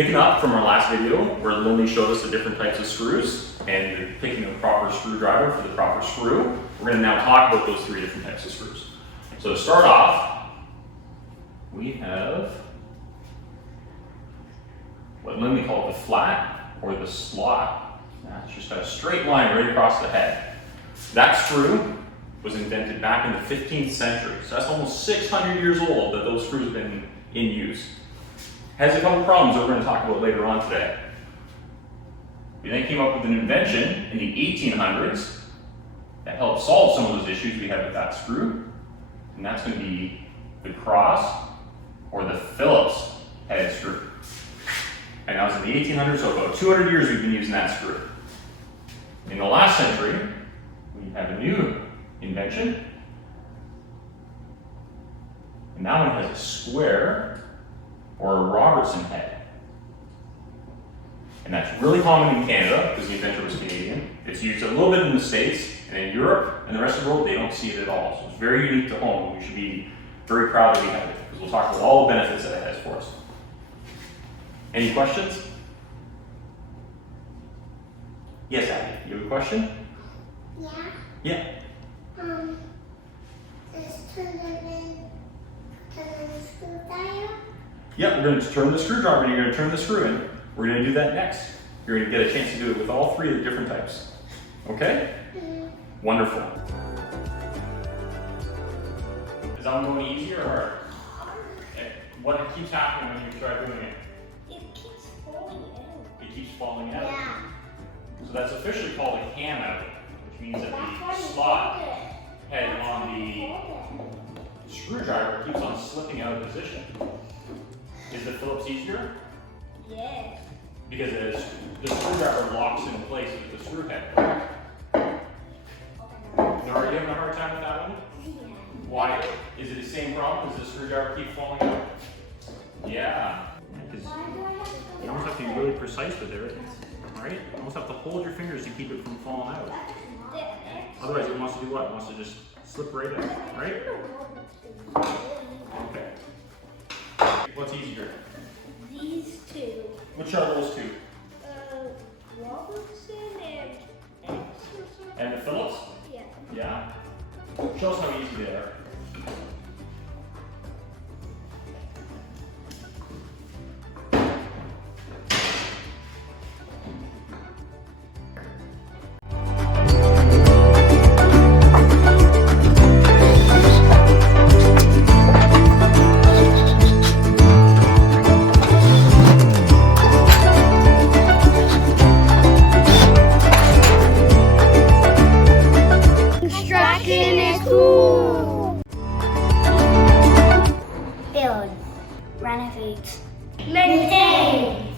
Picking up from our last video where Lindsay showed us the different types of screws and picking a proper screwdriver for the proper screw, we're going to now talk about those 3 different types of screws. So to start off, we have what Lindsay called the flat or the slot. That's just a straight line right across the head. That screw was invented back in the 15th century, so that's almost 600 years old that those screws have been in use. Has a couple problems that we're going to talk about later on today. We then came up with an invention in the 1800s that helped solve some of those issues we had with that screw, and that's going to be the cross or the Phillips head screw. And that was in the 1800s, so about 200 years we've been using that screw. In the last century, we have a new invention, and that one has a square or a Robertson head. And that's really common in Canada because the inventor was Canadian. It's used a little bit in the States, and in Europe and the rest of the world, they don't see it at all. So it's very unique to home. We should be very proud that we have it because we'll talk about all the benefits that it has for us. Any questions? Yes, Abby, you have a question? Yeah. Yeah. Just turn the screwdriver. Yeah, we're going to turn the screwdriver and you're going to turn the screw in. We're going to do that next. You're going to get a chance to do it with all 3 of the different types. Okay? Wonderful. Is that one going easier or hard? What keeps happening when you try doing it? It keeps falling out. It keeps falling out. Yeah. So that's officially called a cam out, which means that the slot head on the screwdriver keeps on slipping out of position. Is the Phillips easier? Yes. Because the screwdriver locks in place with the screw head, correct? Now, are you having a hard time with that one? Yeah. Why? Is it the same problem? Does the screwdriver keep falling out? Yeah. Because you almost have to be really precise with it, right? You almost have to hold your fingers to keep it from falling out. Otherwise, it wants to do what? It wants to just slip right out, right? Okay. What's easier? These 2. Which are those 2? Robertson and X or something. And the Phillips? Yeah. Yeah. Show us how easy they are. Construction is cool. Build, renovate, maintain.